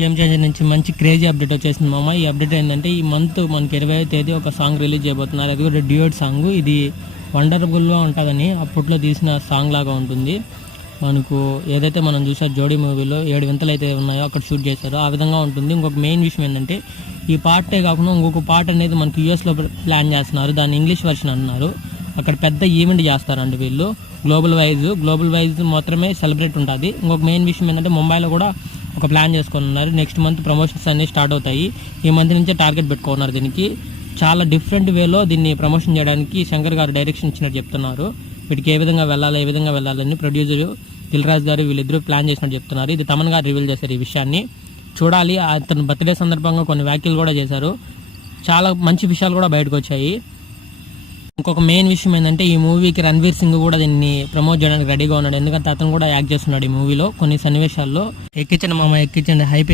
Game changer నుంచి మంచి crazy update వచ్చేసింది మామ. ఈ అప్డేట్ ఏంటంటే ఈ మంత్ మనకి 20వ తేదీ ఒక సాంగ్ రిలీజ్ చేయబోతున్నారు. అది కూడా డ్యూయట్ సాంగ్. ఇది వండర్ఫుల్గా ఉంటుందని అప్పట్లో తీసిన సాంగ్ లాగా ఉంటుంది. మనకు ఏదైతే మనం చూసాం జోడీ మూవీలో 7 వింతలు అయితే ఉన్నాయో అక్కడ షూట్ చేశారో ఆ విధంగా ఉంటుంది. ఇంకొక మెయిన్ విషయం ఏంటంటే ఈ పార్టే కాకుండా ఇంకొక పార్ట్ అనేది మనకి యూఎస్లో ప్లాన్ చేస్తున్నారు. దాన్ని ఇంగ్లీష్ వర్షన్ అన్నారు. అక్కడ పెద్ద ఈవెంట్ చేస్తారండి వీళ్ళు. గ్లోబల్ వైజ్ మాత్రమే సెలబ్రేట్ ఉంటుంది. ఇంకొక మెయిన్ విషయం ఏంటంటే ముంబైలో కూడా ఒక ప్లాన్ చేసుకొని ఉన్నారు. నెక్స్ట్ మంత్ ప్రమోషన్స్ అన్నీ స్టార్ట్ అవుతాయి. ఈ మంత్ నుంచే టార్గెట్ పెట్టుకున్నారు. దీనికి చాలా డిఫరెంట్ వేలో దీన్ని ప్రమోషన్ చేయడానికి శంకర్ గారు డైరెక్షన్ ఇచ్చినట్టు చెప్తున్నారు. వీటికి ఏ విధంగా వెళ్ళాలని ప్రొడ్యూసర్ దిల్ రాజు గారు వీళ్ళిద్దరూ ప్లాన్ చేసినట్టు చెప్తున్నారు. ఇది తమన్ గారు రివీల్ చేశారు ఈ విషయాన్ని. చూడాలి. అతను బర్త్డే సందర్భంగా కొన్ని వ్యాఖ్యలు కూడా చేశారు. చాలా మంచి విషయాలు కూడా బయటకు వచ్చాయి. ఇంకొక మెయిన్ విషయం ఏంటంటే ఈ మూవీకి రణ్వీర్ సింగ్ కూడా దీన్ని ప్రమోట్ చేయడానికి రెడీగా ఉన్నాడు. ఎందుకంటే అతను కూడా యాక్ట్ చేస్తున్నాడు ఈ మూవీలో కొన్ని సన్నివేశాల్లో. ఎక్కించండి మామ, ఎక్కించండి, హైప్